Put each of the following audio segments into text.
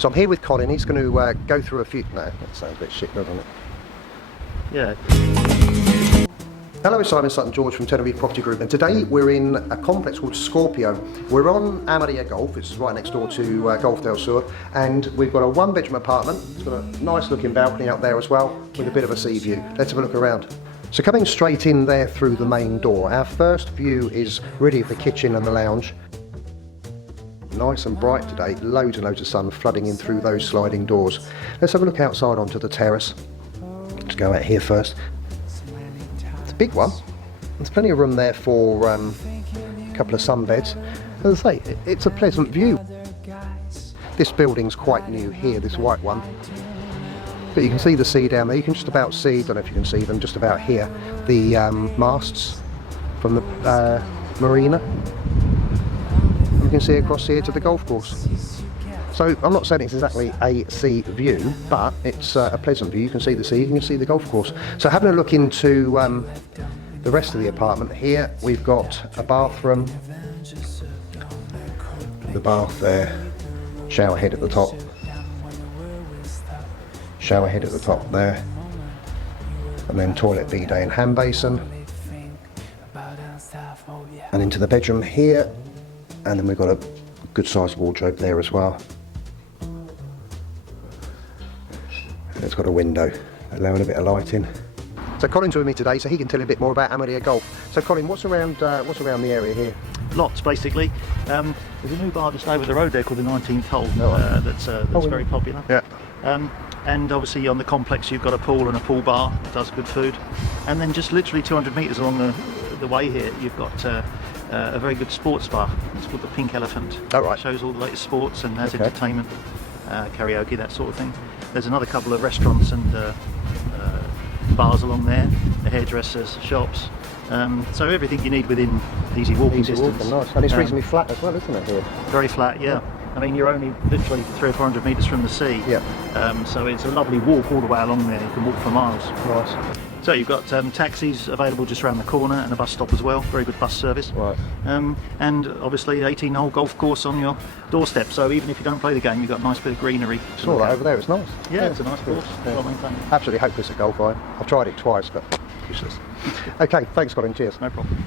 So I'm here with Colin. He's going to go through a few... No, that sounds a bit shit, doesn't it? Yeah. Hello, it's Simon Sutton George from Tenerife Property Group, and today we're in a complex called Scorpio. We're on Amarilla Golf, it's right next door to Golf del Sur, and we've got a one-bedroom apartment. It's got a nice looking balcony out there as well, with a bit of a sea view. Let's have a look around. So coming straight in there through the main door, our first view is really of the kitchen and the lounge. Nice and bright today, loads and loads of sun flooding in through those sliding doors. Let's have a look outside onto the terrace. Let's go out here first. It's a big one. There's plenty of room there for a couple of sunbeds. As I say, it's a pleasant view. This building's quite new here, this white one. But you can see the sea down there. You can just about see, don't know if you can see them, just about here, the masts from the marina. You can see across here to the golf course. So I'm not saying it's exactly a sea view, but it's a pleasant view. You can see the sea, you can see the golf course. So having a look into the rest of the apartment here, we've got a bathroom, the bath there, shower head at the top, shower head at the top there, and then toilet, bidet and hand basin, and into the bedroom here, and then we've got a good sized wardrobe there as well. It's got a window allowing a bit of light in. So Colin's with me today, so he can tell you a bit more about Amarilla Golf. So Colin, what's around the area here? Lots, basically. There's a new bar just over the road there called the 19th Hole. That's very popular. Yeah. And obviously on the complex you've got a pool and a pool bar that does good food. And then just literally 200 metres along the way here, you've got a very good sports bar. It's called the Pink Elephant. Oh, right. It shows all the latest sports and has entertainment, karaoke, that sort of thing. There's another couple of restaurants and bars along there, the hairdressers, shops. So everything you need within easy walking distance. Nice. And it's reasonably flat as well, isn't it, here? Very flat, yeah. I mean, you're only literally 300 or 400 metres from the sea. Yeah. So it's a lovely walk all the way along there. You can walk for miles. Nice. So you've got taxis available just around the corner and a bus stop as well. Very good bus service. Right. And obviously 18-hole golf course on your doorstep. So even if you don't play the game, you've got a nice bit of greenery. Saw that over there. It's nice. Yeah, it's a nice course. Yeah. Well maintained. Absolutely hopeless at golf. I've tried it twice, but useless. Okay, thanks Colin. Cheers. No problem.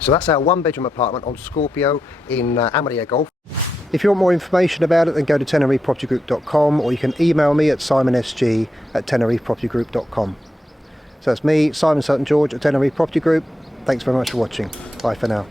So that's our one-bedroom apartment on Scorpio in Amarilla Golf. If you want more information about it, then go to tenerifepropertygroup.com, or you can email me at simonsg@tenerifepropertygroup.com. So that's me, Simon Sutton George at Tenerife Property Group. Thanks very much for watching. Bye for now.